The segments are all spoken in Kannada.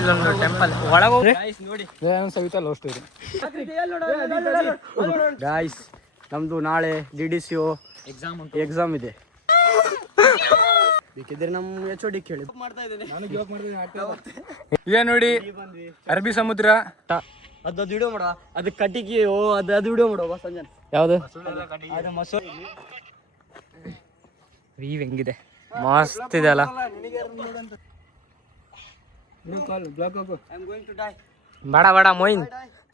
ಇಲ್ಲೊಂದು ಟೆಂಪಲ್ ಒಳಗೆ ನೋಡಿ ಸವಿತಾ ಲವ್ ಸ್ಟೋರಿ ಗಾಯ್ಸ್. ನಮ್ದು ನಾಳೆ DDCO ಎಕ್ಸಾಮ್ ಇದೆ. ಬೇಕಿದ್ರೆ ನಮ್ಮ HOD ಕೇಳಿ ಮಾಡ್ತಾ ಇದ್ದೇನೆ. ಇದೆ ನೋಡಿ ಅರಬ್ಬಿ ಸಮುದ್ರ. ಅದು ವಿಡಿಯೋ ಮಾಡುವ, ಅದು ಕಟ್ಟಿಗೆ ಅದು ವಿಡಿಯೋ ಮಾಡುವ ಸಂಜೆ. ಯಾವ್ದು ವ್ಯೂ ಹೆಂಗಿದೆ, ಮಸ್ತ್ ಇದೆ ಅಲ್ಲ. ಬೇಡ ಬೇಡ ಮೊಯಿನ್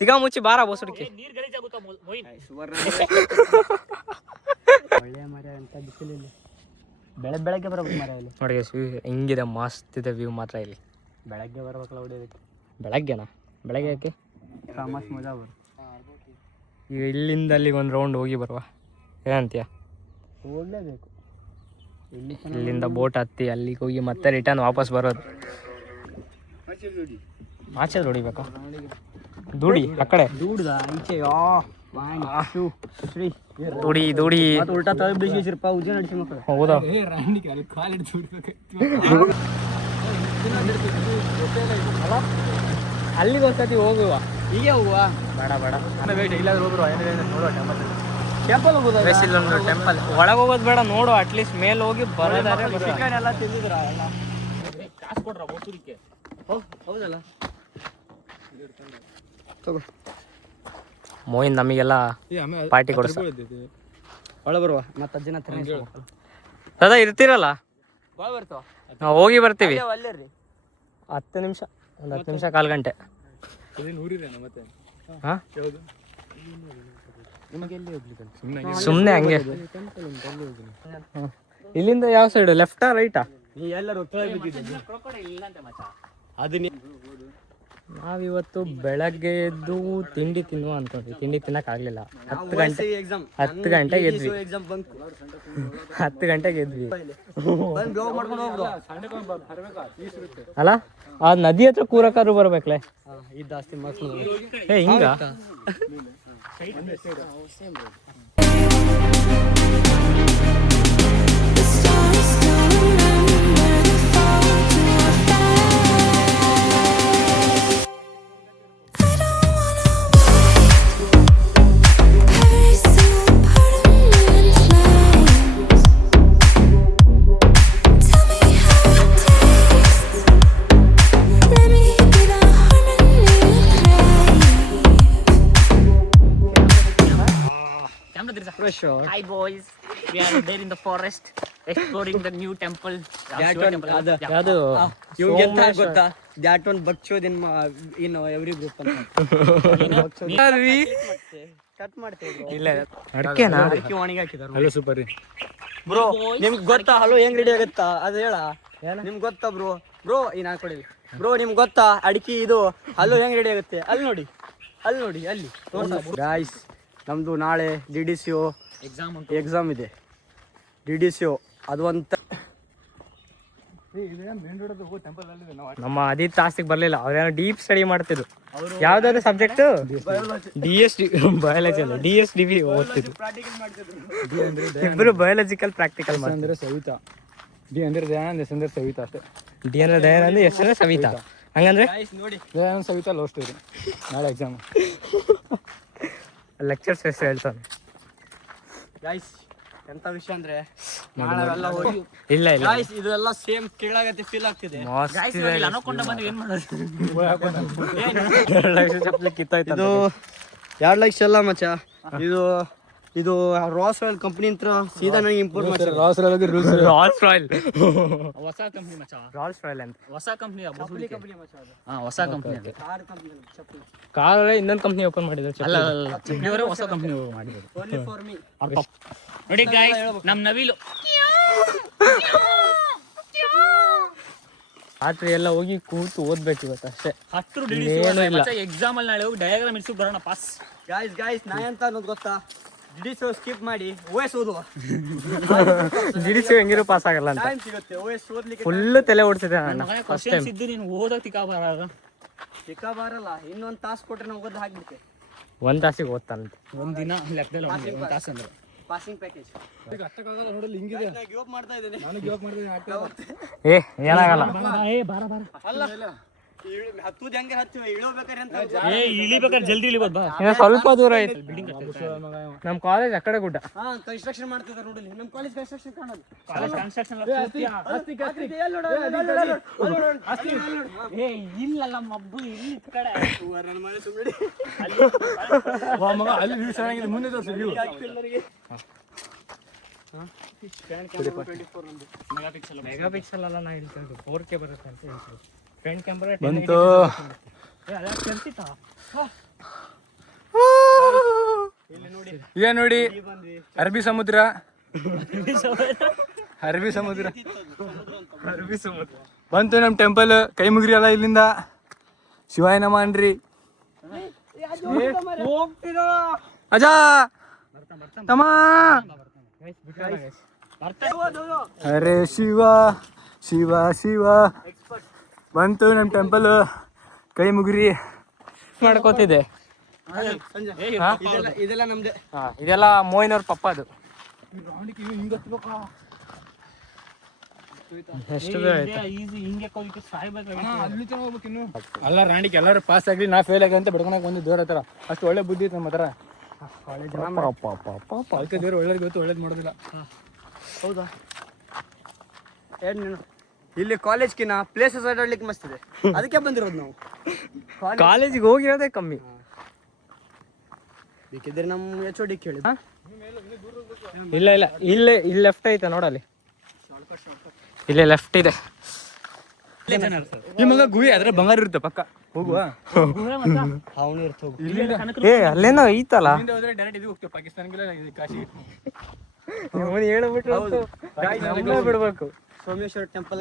ತಿಗ ಮುಚ್ಚಿ ಬಾರ ಬೋಸಡಿಕೆ. ಬೆಳಗ್ಗೆ ಬರ್ಬೇಕು ಮರ ಇಲ್ಲಿ ನೋಡಿ ಹೆಂಗಿದೆ, ಮಸ್ತ್ ಇದೆ ವ್ಯೂ ಮಾತ್ರ ಇಲ್ಲಿ. ಬೆಳಗ್ಗೆ ಬರ್ಬೇಕಲ್ಲ ಹೊಡಿಯೋದಕ್ಕೆ. ಬೆಳಗ್ಗೆನಾ? ಬೆಳಗ್ಗೆ ಯಾಕೆ? ಮಸ್ತ್ ಮಜಾ ಬರು. ಈಗ ಇಲ್ಲಿಂದ ಅಲ್ಲಿಗೆ ಒಂದು ರೌಂಡ್ ಹೋಗಿ ಬರುವ, ಏನಂತೀಯ? ಹೋಗ್ಲೇಬೇಕು. ಇಲ್ಲಿಂದ ಬೋಟ್ ಹತ್ತಿ ಅಲ್ಲಿಗೆ ಹೋಗಿ ಮತ್ತೆ ರಿಟರ್ನ್ ವಾಪಸ್ ಬರೋದು. ಆಚೆ ಹೊಡಿಬೇಕಾ? ದುಡಿ ಆ ಕಡೆ ದೂಡ್ದ ಈಚೆ ದುಡಿ ದುಡಿ ಉಲ್ಟಾ ತಳಿಸಿರಪ್ಪ ಉಜ್ಜ ನಡಿಸಿ ಮಕ್ಕಳು. ಹೌದಾ? ಅಲ್ಲಿಗೆ ಒಂದ್ಸತಿ ಹೋಗುವ, ಹೀಗೆ ಹೋಗುವ. ಬೇಡ ಬೇಡ ಇಲ್ಲಾದ್ರೂ ಹೋಗುವ, ನೋಡುವ ಟೆಂಪಲ್ ಹೋಗುದ. ಇಲ್ಲೊಂದು ಟೆಂಪಲ್ ಒಳಗೆ ಹೋಗೋದು ಬೇಡ, ನೋಡು ಅಟ್ಲೀಸ್ಟ್ ಮೇಲೆ ಹೋಗಿ ಬರೋದಾರೆ. ಚಿಕನ್ ಎಲ್ಲ ತಿಂದಿದ್ರ ಕಾಸು ಕೊಡ್ರ ಬೋಸೂರಿಕೆ. ಹೌದಲ್ಲ ತಗೋ. ಮೋಯಿನ್ ನಮಗೆಲ್ಲ ಪಾರ್ಟಿ ಕೊಡಿಸ. ಒಳ ಬರುವ ಮತ್ತೆ ಅಜ್ಜಿನ ಸದಾ ಇರ್ತೀರಲ್ಲ, ಬರ್ತಾವ. ನಾವು ಹೋಗಿ ಬರ್ತೀವಿ. ಅಲ್ಲೇ ರೀ 10 ನಿಮಿಷ, ಒಂದು 10 ನಿಮಿಷ, ಕಾಲು ಗಂಟೆ. ಹಾಂ ಸುಮ್ಮನೆ ಹಂಗೆ. ಇಲ್ಲಿಂದ ಯಾವ ಸೈಡು, ಲೆಫ್ಟಾ ರೈಟಾ? ನೀ ಎಲ್ಲರೂ ಅದು ನಾವಿವತ್ತು ಬೆಳಗ್ಗೆ ಎದ್ದು ತಿಂಡಿ ತಿನ್ನುವ ಅನ್ಕೊಂಡ್ವಿ. ತಿಂಡಿ ತಿನ್ನಕ್ಕಾಗಲಿಲ್ಲ. 10 ಗಂಟೆಗೆ ಎದ್ವಿ. 10 ಗಂಟೆಗೆ ಎದ್ವಿ ಅಲ್ಲ. ಆ ನದಿ ಹತ್ರ ಕೂರಕ್ಕಾದ್ರು ಬರ್ಬೇಕಲ್ಲ. ಜಾಸ್ತಿ ಏ ಹಿಂಗ Hi boys, we are there in the forest exploring the new temple. ಯಾವುದು ಗೊತ್ತಾ? That one ಬಚ್ಚೋದ್ in every group ಅಂತ. ಕಟ್ ಮಾಡ್ತೇವೆ ಇಲ್ಲ ಅಡಕೆನಾ? ಅಡಕೆ ಒಣಗಿ ಹಾಕಿದಾರೆ. ಹಲೋ ಸೂಪರ್ ರೀ ಬ್ರೋ. ನಿಮ್ಗೆ ಗೊತ್ತಾ ಹಲೋ ಹೆಂಗ್ ರೆಡಿ ಆಗುತ್ತಾ ಅದು ಹೇಳ? ನಿಮ್ಗೆ ಗೊತ್ತಾ ಬ್ರೋ? ಬ್ರೋ ಈ ನಾಲ್ಕು ಕೊಡಿ ಬ್ರೋ. ನಿಮ್ಗೆ ಗೊತ್ತಾ ಅಡಿಕೆ ಇದು ಹಲೋ ಹೆಂಗ್ ರೆಡಿ ಆಗುತ್ತೆ? ಅಲ್ಲಿ ನೋಡಿ ಅಲ್ಲಿ ಗಾಯ್ಸ್. ನಮ್ದು ನಾಳೆ DDCO ಎಕ್ಸಾಮ್ ಇದೆ. DDCO ಅದು ಅಂತ. ನಮ್ಮ ಆದಿತ್ಯ ಆಸ್ತಿಗೆ ಬರ್ಲಿಲ್ಲ. ಅವ್ರೇನೋ ಡೀಪ್ ಸ್ಟಡಿ ಮಾಡ್ತಿದ್ರು. ಯಾವ್ದಾದ್ರು ಸಬ್ಜೆಕ್ಟ್ ಬಯಾಲಜಿ ಅಲ್ಲ, DSDB ಓದ್ತಿದ್ರು. ಇಬ್ರು ಬಯಾಲಜಿಕಲ್ ಪ್ರಾಕ್ಟಿಕಲ್ ಅಂದ್ರೆ ಸವಿತಾ. ಡಿ ಅಂದ್ರೆ ದಯಾನಂದ್, ಎಸ್ ಅಂದ್ರೆ ಸವಿತಾ ಅಷ್ಟೇ. ಡಿ ಅಂದ್ರೆ ದಯಾನಂದ್, ಎಸ್ ಅಂದ್ರೆ ಸವಿತಾ. ಹಂಗಂದ್ರೆ ದಯಾನಂದ್ ಸವಿತಾ ಲವ್ ಸ್ಟೋರಿ. ನಾಳೆ ಎಕ್ಸಾಮ್. ಲೆಕ್ಚರ್ಸ್ ಹೆಸರು ಹೇಳ್ತಾನೆ. ಗೈಸ್ ಎಂತ ವಿಷಯ ಅಂದ್ರೆ ಇಲ್ಲ ಇಲ್ಲ ಗೈಸ್ ಇದೆಲ್ಲ ಸೇಮ್ ಕೇಳಾಗತ್ತೆ ಫೀಲ್ ಆಗ್ತಿದೆ. ಇದು 2 ಲಕ್ಷ ಅಲ್ಲ ಮಚ್ಚ. ಇದು ರಾಸ್ ಆಯಿಲ್ ಕಂಪನಿ ಅಂತ ಸೀದಾ ನನಗೆ ಇಂಪೋರ್ಟ್ ಮಾಡ್ತಾರೆ. ರಾಸ್ ರಾಯಲ್ ಹೊಸ ಕಂಪನಿ ಮಚ್ಚ. ರಾಲ್ಸ್ ರಾಯಲ್ ಅಂತ ಹೊಸ ಕಂಪನಿ ಮಚ್ಚ. ಹಾ ಹೊಸ ಕಂಪನಿ. ಕಾರ್ ಕಂಪನಿ ಚಪ್ಪಲಿ. ಕಾರ್ ಇನ್ನೊಂದು ಕಂಪನಿ ಓಪನ್ ಮಾಡಿದ್ರು. ಅಲ್ಲ ಚಪ್ಪಲಿ ಅವರು ಹೊಸ ಕಂಪನಿ ಮಾಡಿದ್ರು. Only for me. ನೋಡಿ ಗೈಸ್ ನಮ್ಮ ನವಿಲು ರಾತ್ರಿ ಎಲ್ಲ ಹೋಗಿ ಕೂತು ಓದ್ಬೇಕು ಇವತ್ತು ಅಷ್ಟೇ. 10 ಎಕ್ಸಾಮ್ ಅಲ್ಲಿ ನಾಳೆ ಹೋಗಿ ಡಯಾಗ್ರಾಮ್ ಇಡ್ಸಿ ಬರೋಣ ಪಾಸ್. ಗೈಸ್ ನಾ ಎಂತ ಅನ್ನೋದು ಗೊತ್ತಾ? DDCO ಸ್ಕಿಪ್ ಮಾಡಿ OS ಓದುವ. DDCO ಹೆಂಗಿರೋ ಪಾಸ್ ಆಗಲ್ಲ ಅಂತ ಟೈಮ್ ಸಿಗುತ್ತೆ. OS ಓದ್ಲಿಕ್ಕೆ ಫುಲ್ ತಲೆ ಓಡಿಸಿದೆ ನಾನು ಫಸ್ಟ್ ಟೈಮ್. ಇದ್ದು ನೀನು ಓದೋಕೆ ತಿಕ್ಕ ಬರಲ್ಲ. ಇನ್ನೊಂದು ತಾಸು ಕೊಟ್ರೆ ನಾವು ಓದ್ ಹಾಕ್ಬಿಡ್ತೇವೆ. 1 ತಾಸಿಗೆ ಓದ್ತಾನಂತೆ. ಒಂದಿನ ಲೆಕ್ಕದಲ್ಲಿ 1 ತಾಸು ಅಂದ್ರೆ ಪಾಸಿಂಗ್ ಪ್ಯಾಕೇಜ್. ಏ ಏನಾಗಲ್ಲ. ಏ ಬಾರ ಅಲ್ಲ ಹತ್ತುದು ಹೆಂಗೆ ಹತ್ತಿವೆ ಇಳೋಬೇಕಾರೆ ಅಂತ ಏ ಇಳಿಬೇಕಾದ್ರೆ ಜಲ್ದಿ ಇಳಿಬೋದು ಬಾ. ಇನ್ನು ಸ್ವಲ್ಪ ದೂರ ಐತಿ. ನಮ್ಮ ಕಾಲೇಜ್ ಆ ಕಡೆ ಗುಡ್ಡ. ಹಾ ಕನ್ಸ್ಟ್ರಕ್ಷನ್ ಮಾಡ್ತಿದ್ದಾರೆ ನೋಡಿ ನಮ್ಮ ಕಾಲೇಜ್ ಕನ್ಸ್ಟ್ರಕ್ಷನ್ ಕಾಣೋದು ಕಾಲೇಜ್ ಕನ್ಸ್ಟ್ರಕ್ಷನ್ ಏ ಇಲ್ಲಲ್ಲ ಮಬ್ಬು ಇಲ್ಲಿ ಈ ಕಡೆ ನನ್ನ ಮನೆ ಸುಮ್ಮನೆ ಅಲ್ಲಿ ವ್ಯೂ ಚೆನ್ನಾಗಿದೆ, ಮುಂದೆ ತೋರಿಸಿ ವ್ಯೂ. ಮೆಗಾಪಿಕ್ಸೆಲ್ ಅಲ್ಲ ನಾ ಹೇಳ್ತಿದ್ದು 4K ಬರುತ್ತೆ ಅಂತ ಹೇಳ್ತಿದ್ದು. ಫ್ರಂಟ್ ಕ್ಯಾಮ್ರಾ ಬಂತು. ಈಗ ನೋಡಿ ಅರಬ್ಬಿ ಸಮುದ್ರ, ಅರಬ್ಬಿ ಸಮುದ್ರ ಬಂತು. ನಮ್ಮ ಟೆಂಪಲ್ ಕೈ ಮುಗಿರಿ ಅಲ್ಲ ಇಲ್ಲಿಂದ. ಶಿವಾಯ ನಮ ಅನ್ರಿ. ಅಜಾ ತಮ್ಮ ಅರೆ ಶಿವ ಶಿವ ಶಿವ ಬಂತು ನಮ್ಮ ಟೆಂಪಲ್ ಕೈ ಮುಗಿರಿ ಮಾಡ್ಕೋತಿದ್ದೆ. ಇದೆಲ್ಲ ನಮ್ದೆ. ಇದೆಲ್ಲ ಮೋಯಿನವ್ರ ಪಪ್ಪ. ಅದು ಎಷ್ಟು ಈಸಿ ಹಿಂಗೆ ಕೋಲಿಕ್ಕೆ ಸಾಯ್ಬೇಕು. ಅಲ್ಲ ರಾಣಿಗೆ ಎಲ್ಲರೂ ಪಾಸ್ ಆಗಲಿ, ನಾ ಫೇಲ್ ಆಗಿ ಅಂತ ಬಿಡ್ಕೊಳಕ್ ಒಂದು ದೇವ್ರ ಹತ್ರ. ಅಷ್ಟು ಒಳ್ಳೆ ಬುದ್ಧಿ ಇತ್ತು ನಮ್ಮ ಹತ್ರ. ಅದಕ್ಕೆ ದೇವ್ರು ಒಳ್ಳೇದು ಗೊತ್ತು, ಒಳ್ಳೇದು ಮಾಡೋದಿಲ್ಲ. ಹೌದಾ ಏನು ಇಲ್ಲಿ ಕಾಲೇಜ್ಕಿನ ಪ್ಲೇಸಸ್ ಆಡಲಿಕ್ಕೆ ಮಸ್ತ್ ಇದೆ, ಅದಕ್ಕೆ ಬಂದಿರೋದು ನಾವು. ಕಾಲೇಜಿಗೆ ಹೋಗಿರೋದೇ ಕಮ್ಮಿ. ಬೇಕಿದ್ರೆ ನಮ್ಮ HOD ಕೇಳಿ. ಇಲ್ಲ ಇಲ್ಲ, ಇಲ್ಲೇ ಇಲ್ಲಿ ಲೆಫ್ಟ್ ಐತೆ ನೋಡಲ್ಲಿ, ಇಲ್ಲೇ ಲೆಫ್ಟ್ ಇದೆ. ನಿಮಗ ಗುಹೆ ಅದ್ರ ಬಂಗಾರ ಇರುತ್ತೆ ಪಕ್ಕ. ಹೋಗುವ ಅವನು ಇರ್ತ ಏ ಅಲ್ಲೇನೋ ಐತಲ್ಲ. ಡೈರೆಕ್ಟ್ ಇದು ಹೋಗ್ತೀವಿ ಪಾಕಿಸ್ತಾನಗೆಲ್ಲ, ಕಾಶಿ ಹೇಳ್ಬಿಟ್ರು ಬಿಡ್ಬೇಕು. ಸೋಮೇಶ್ವರ ಟೆಂಪಲ್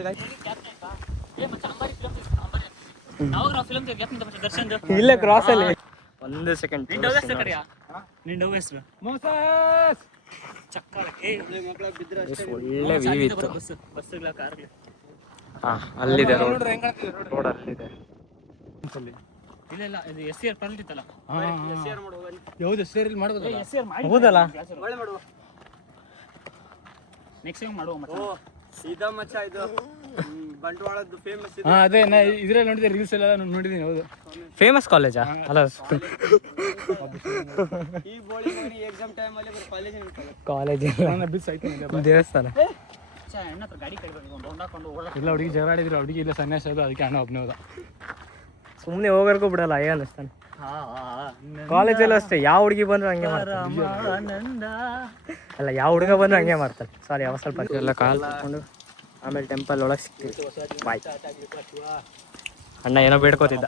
ಇಲ್ಲೇ ಕ್ರಾಸ್ ಅಲ್ಲಿ. ಒಂದು ಸೆಕೆಂಡ್ ಒಳ್ಳೆ ವ್ಯೂ ಇತ್ತು. ಅಲ್ಲಿದೆ ರೋಡ್, ರೋಡ್ ಅಲ್ಲಿದೆ. ಇಲ್ಲ ಇದು SCR ಪರ್ಲಿತ್ತಲ್ಲ. ಯಾವ್ದು ಸೇರಿ ಮಾಡ್ಬೋದು. SCR ಮಾಡಿ ಹೌದಲ್ಲ, ಒಳ್ಳೆ ಮಾಡುವ. ನೆಕ್ಸ್ಟ್ ಟೈಮ್ ಮಾಡುವ ಮತ್ತೆ. ಸೀದಾ ಮಚ್ಚ ಇದು ಬಂಟ್ವಾಳದ್ದು ಫೇಮಸ್ ಇದೆ. ಅದೇ ನಾ ಇದ್ರಲ್ಲಿ ನೋಡಿದೆ, ರೀಲ್ಸ್ ಎಲ್ಲ ನೋಡಿದೀನಿ. ಹೌದು, ಫೇಮಸ್ ಕಾಲೇಜಾ ಅಲ್ಲ. ಈ ಬೋಳಿ ನೋಡಿ ಎಕ್ಸಾಮ್ ಟೈಮ್ ಅಲ್ಲಿ ಕಾಲೇಜ್ ದೇವಸ್ಥಾನ ಅಣ್ಣ ಹತ್ರ ಗಾಡಿ ಕಡಿಬೇಕು, ಹೊಂದಾಕೊಂಡು ಇಲ್ಲ. ಹುಡುಗಿ ಜಗಳಾಡಿದ್ರು, ಹುಡುಗಿ ಇಲ್ಲ ಸನ್ಯಾಸ ಅದು, ಅದಕ್ಕೆ ಅಣ್ಣ ಒಬ್ಬನೇ ಹೋದ. ಸುಮ್ಮನೆ ಹೋಗೋರ್ಗೂ ಬಿಡಲ್ಲ ಅಯ್ಯ ಅನ್ನಿಸ್ತಾನೆ. ಕಾಲೇಜಲ್ಲೂ ಅಷ್ಟೇ, ಯಾವ ಹುಡುಗಿ ಬಂದ್ರು ಹಂಗೆ ಮಾಡ್ತಾರೆ. ಅಲ್ಲ, ಯಾವ ಹುಡುಗ ಬಂದ್ರು ಹಂಗೆ ಮಾಡ್ತಾರೆ. ಸಾರಿ, ಯಾವ ಸ್ವಲ್ಪ ಎಲ್ಲ ಕಾಲ್ ತಗೊಂಡು ಆಮೇಲೆ ಟೆಂಪಲ್ ಒಳಗೆ ಸಿಗ್ತೀವಿ. ಬಾಯ್. ಅಣ್ಣ ಏನೋ ಬೇಡ್ಕೋತಿದ್ದ.